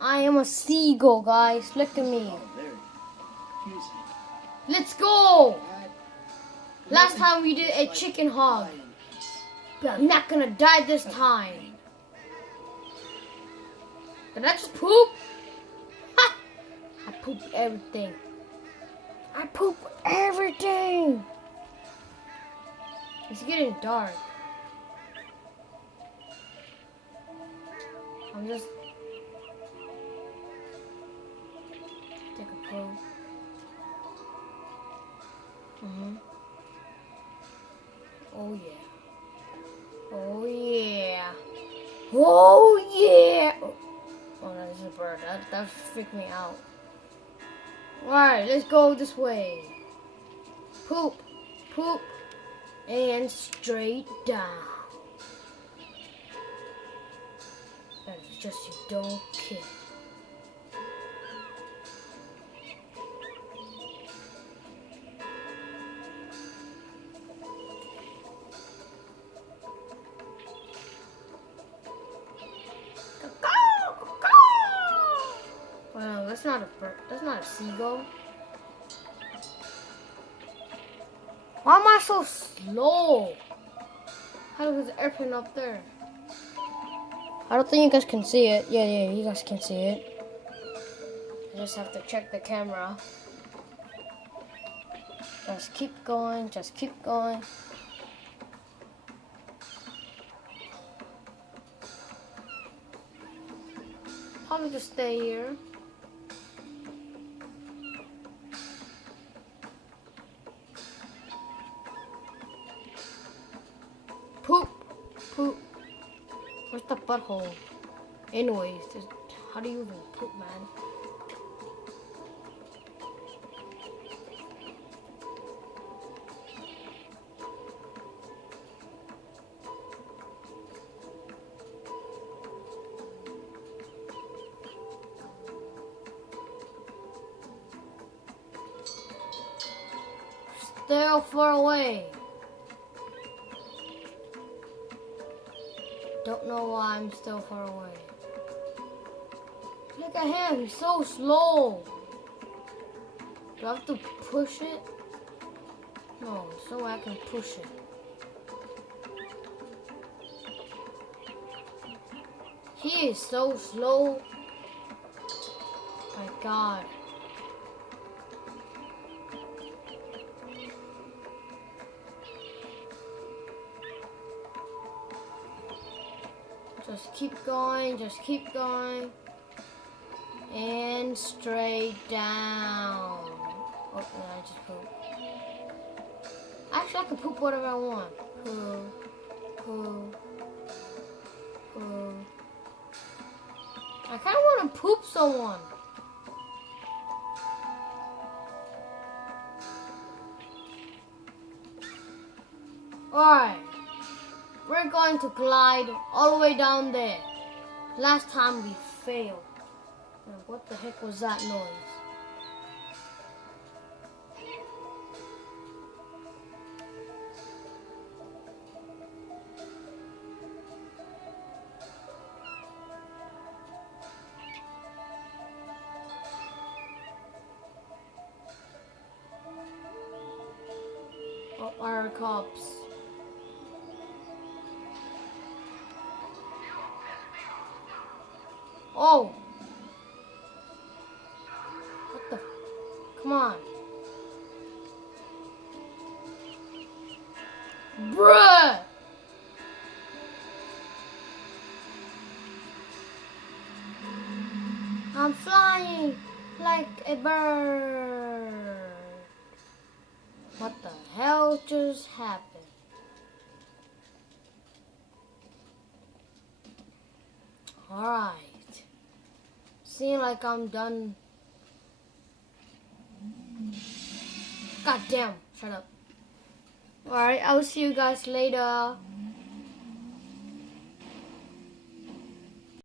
I am a seagull, guys. Look at me. Let's go! Last time we did a chicken hog. But I'm not gonna die this time. Did I just poop? Ha! I pooped everything. I poop everything. It's getting dark. I'm just take a poop. Oh yeah. Oh yeah. Oh yeah. Oh, that is a bird. That freaked me out. Alright, let's go this way. Poop, poop, and straight down. That is just you don't care. Well, that's not a bird. That's not a seagull. Why am I so slow? How is the airplane up there? I don't think you guys can see it. Yeah, you guys can see it. I just have to check the camera. Just keep going. Just keep going. Probably just stay here. Poop, poop. Where's the butthole? Anyways, how do you even poop, man? Stay far away. Don't know why I'm still far away. Look at him, he's so slow. Do I have to push it? No, so I can push it. He is so slow. My God. Just keep going, just keep going. And straight down. Oh, no, I just pooped. Actually, I can poop whatever I want. Poo, poo, poo. I kind of want to poop someone. Alright. We're going to glide all the way down there. Last time we failed. What the heck was that noise? Oh, our cops. Oh! What the? Come on. Bruh! I'm flying like a bird. What the hell just happened? Alright. Seems like I'm done. God damn, shut up. Alright, I will see you guys later.